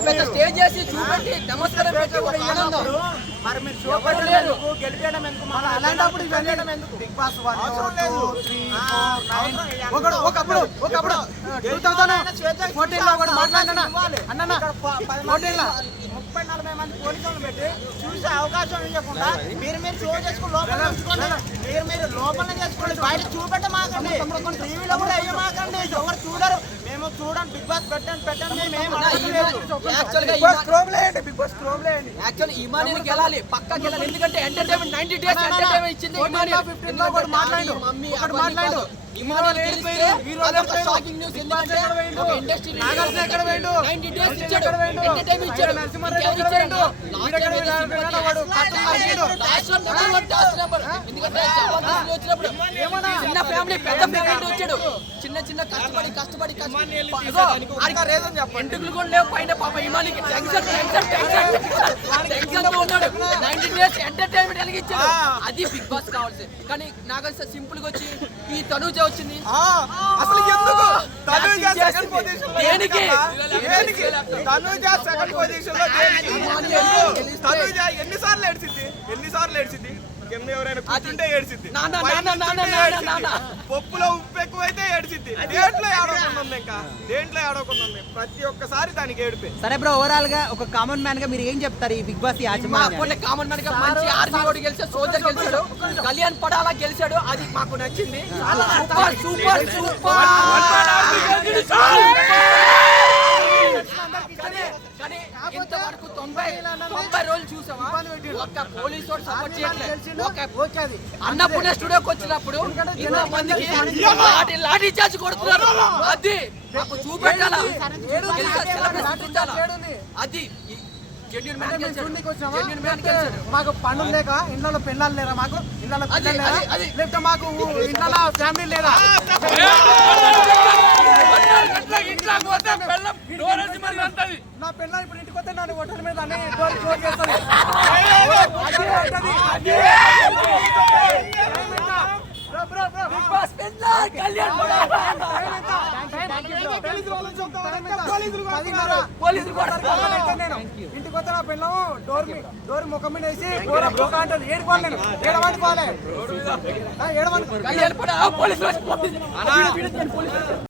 పెద్ద. స్టేజ్ చేసి చూపెట్టి నమస్కారం పెట్టి ఒక ఆనందం మరి షో. ఎందుకు? గెలిపేయడం ఎందుకు? మన మన అలాంటప్పుడు ఇవన్నీ గెలిపేయడం ఎందుకు? బిగ్ బాస్ వన్ అవసరం టూ లేదు. త్రీ ఆ, ఫోర్ నైన్ అవసరం లేదు. ఒకడు ఒకప్పుడు ఒకప్పుడు టూ థౌసండ్ ఫోర్టీన్లో ఒకటి మాట్లాడినా అన్న ఫోర్టీన్లో ముప్పై నలభై మంది పోలీసులను పెట్టి చూసే అవకాశం ఇవ్వకుండా మీరు మీరు షో చేసుకుని లోపల ఉంచుకోండి. మీరు మీరు లోపల చేసుకోండి. బయట చూపెట్టమాకండి టీవీలో కూడా వేయమాకండి ఎవరు చూడరు. మేము చూడండి బిగ్ బాస్ పెట్టండి పెట్టండి. మేము బిగ్ బాస్ క్రోమ్ లేండి గెలాలి పక్కా గెలాలి ఎందుకంటే ఎంటర్టైన్మెంట్ నైన్టీ డేస్ ఎంటర్టైన్మెంట్ ఇచ్చింది ఇమాని 15 లో ఒకడు మాట్లాడు. మమ్మీ మాట్లాడు. ఇమాని షాకింగ్ న్యూస్ ఎందుకంటే ఇండస్ట్రీ నాగార్జున ఎక్కడ పోయిండు? 90 డేస్ అర్జున్ ఇచ్చాడు. ఎక్కడ పోయిండు? ఎంటర్టైన్మెంట్ ఇచ్చాడు ఆయన నరసింహారెడ్డి ఇంకెవరు ఎక్కడ ఇచ్చాడు? పోయిండు? Last వీడు ఎక్కడ time పోయిండు? ఏదో వాడు sympathy. కత్తులు నరికిండు. Last one number one task number. ఎందుకంటే జబర్దస్త్ వచ్చినప్పుడు చిన్న ఫ్యామిలీ పెద్ద ఫ్యామిలీ వచ్చాడు. చిన్న చిన్న కష్టపడి కష్టపడి ఎంటుకలు కూడా లేవు పైన పాప ఇమానికి టెన్షన్ టెన్షన్ టెన్షన్ ఉన్నాడు. డేస్ ఎంటర్టైన్మెంట్ కలిగించాడు అది బిగ్ బాస్ కావాల్సి కానీ నాకు సింపుల్గా వచ్చి ఈ తనుజ వచ్చింది. అసలు ఎందుకు? దేనికి? దేనికి? తనుజ సెకండ్ పొజిషన్లో దేనికి తనుజ ఎన్నిసార్లు ఏడ్చింది ఎన్నిసార్లు ఏడ్చింది కింద ఎవరైనా కూర్చుంటే ఏడ్చింది. పప్పులో ఉప్పు ఎక్కువైతే ఏడ్చింది దేంట్లో ఏడవకుండా ఉంది ఇంకా? దేంట్లో ఏడవకుండా ఉంది ప్రతి ఒక్కసారి దానికి ఏడిపే. సరే బ్రో ఓవరాల్గా ఒక కామన్ మ్యాన్గా మీరు ఏం చెప్తారు ఈ బిగ్ బాస్ కామన్ మ్యాన్గా మంచి ఆర్మీ వాడు గెలిచాడు సోల్జర్ గెలిచాడు. కళ్యాణ్ పడాలా గెలిచాడు అది మాకు నచ్చింది. Super super. సూపర్. ఇంతవరకు తొంభై తొంభై రోజులు చూసావా ఒక్క పోలీసు వాడు సపోర్ట్ చేయట్లేదు ఒక ఓకే అది అన్నపూర్ణ స్టూడియోకి వచ్చినప్పుడు లాఠీ లాఠీ చార్జ్ కొడుతున్నారు అది చూపెట్టాలా గెలిచాడు మాకు పనులు లేక ఇళ్ళలో పిల్లలు లేరా? మాకు ఇళ్ళలో అది- పిల్లలు లేరా. లేకపోతే మాకు ఇళ్ళలో ఫ్యామిలీ లేదా నా పిల్ల ఇప్పుడు ఇంటికి వస్తే నన్ను హోటల్ మీద అన్ని డోర్ క్లోజ్ చేస్తుంది ఇంటికి వస్తే నా పిల్లము డోర్ డోర్ ముఖం మీద వేసి పోరా పోకా అంటది ఏడుకోవాలి నేను